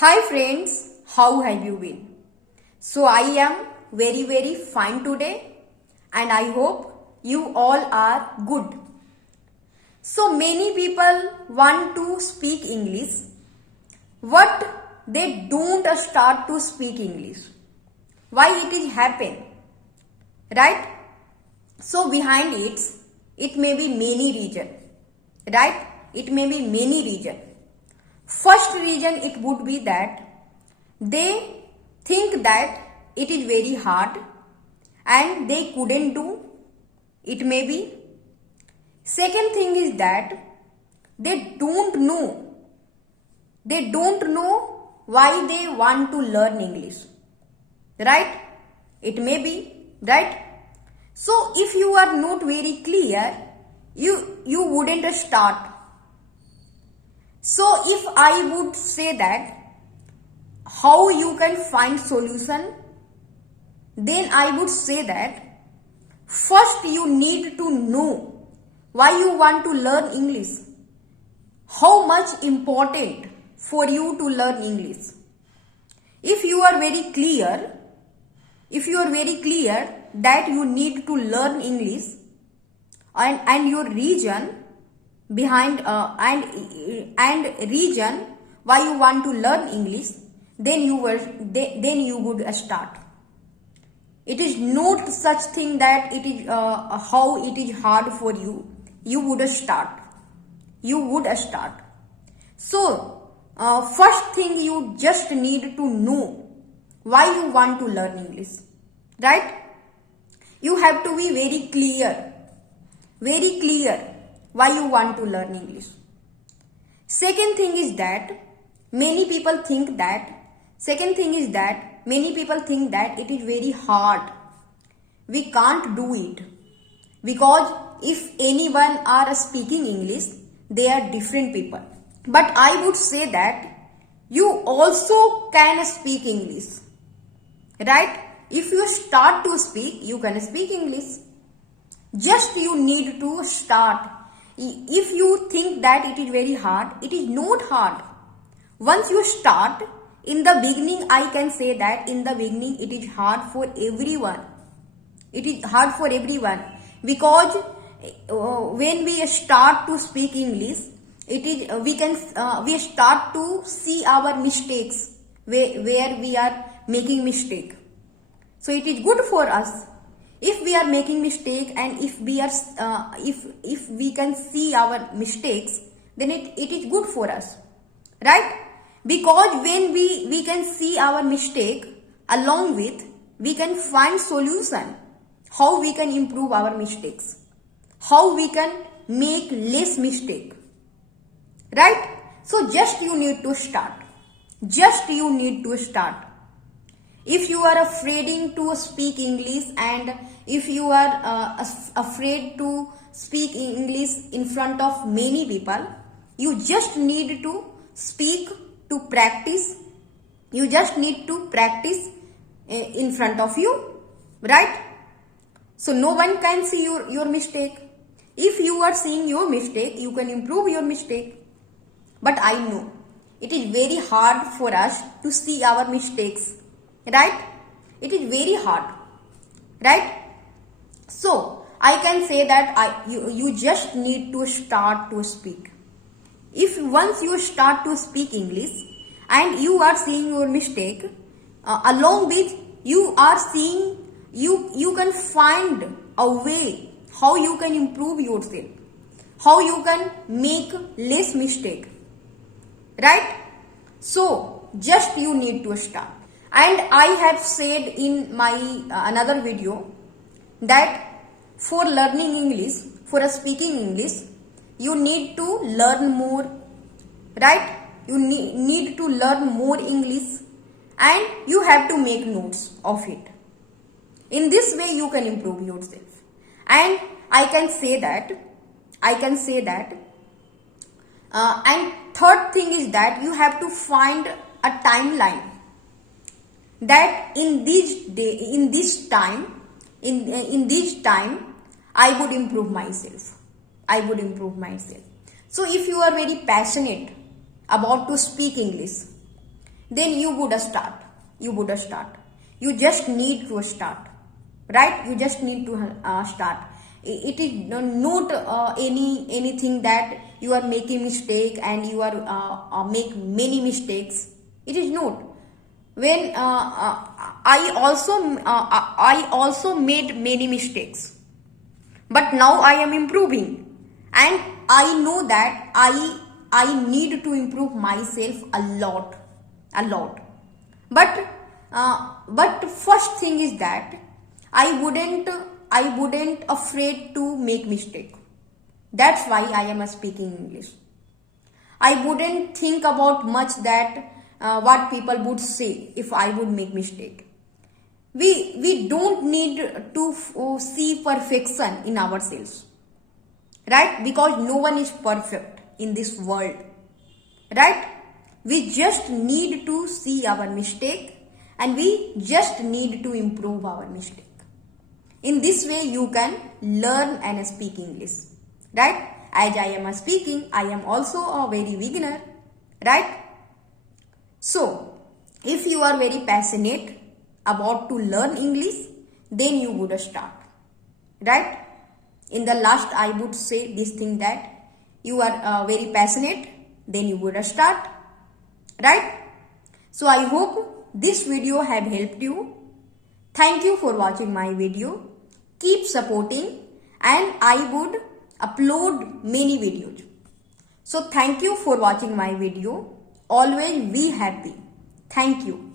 Hi friends, how have you been? So I am very fine today and I hope you all are good. So many people want to speak English but they don't start to speak English. Why it is happen? Right? So behind it may be many reason. Right? It may be many reason. First reason it would be that they think that it is very hard and they couldn't do. It may be. Second thing is that they don't know. They don't know why they want to learn English. Right? It may be. Right? So if you are not very clear, you wouldn't start. So if I would say that how you can find solution, then I would say that first you need to know why you want to learn English. How much important for you to learn English. If you are very clear that you need to learn English and your reason behind and reason why you want to learn English, then you would start. It is not such thing that it is how it is hard for you. You would start. So first thing, you just need to know why you want to learn English. Right? You have to be very clear why you want to learn English. Second thing is that many people think that it is very hard. We can't do it because if anyone are speaking English, they are different people. But I would say that you also can speak English. Right? If you start to speak, you can speak English. Just you need to start. If you think that it is very hard, it is not hard. Once you start, in the beginning, I can say that in the beginning it is hard for everyone. It is hard for everyone because when we start to speak English, we start to see our mistakes where we are making mistake. So it is good for us. If we are making mistake and if we can see our mistakes, then it is good for us. Right? Because when we can see our mistake, along with we can find solution. How we can improve our mistakes. How we can make less mistake. Right? So just you need to start. If you are afraid to speak English and if you are afraid to speak English in front of many people, you just need to speak, to practice. You just need to practice in front of you. Right? So no one can see your mistake. If you are seeing your mistake, you can improve your mistake. But I know it is very hard for us to see our mistakes. Right? It is very hard. Right? So I can say that you just need to start to speak. If once you start to speak English and you are seeing your mistake, along with you are seeing, you can find a way how you can improve yourself, how you can make less mistake. Right? So just you need to start. And I have said in my another video that for learning English, for speaking English, you need to learn more. Right? You need to learn more English and you have to make notes of it. In this way you can improve yourself. And I can say that and third thing is that you have to find a timeline that in this time I would improve myself. So if you are very passionate about to speak English, then you would start. You just need to start, right? You just need to start. It is not anything that you are making mistake and you are make many mistakes. It is not. When I also made many mistakes, but now I am improving, and I know that I need to improve myself a lot. But first thing is that I wouldn't afraid to make mistake. That's why I am speaking English. I wouldn't think about much that what people would say if I would make mistake. We don't need to see perfection in ourselves, right? Because no one is perfect in this world, right? We just need to see our mistake, and we just need to improve our mistake. In this way, you can learn and speak English, right? As I am speaking, I am also a very beginner, right? So, if you are very passionate about to learn English, then you would start, right? In the last, I would say this thing that you are very passionate, then you would start, right? So, I hope this video had helped you. Thank you for watching my video. Keep supporting, and I would upload many videos. So thank you for watching my video. Always be happy. Thank you.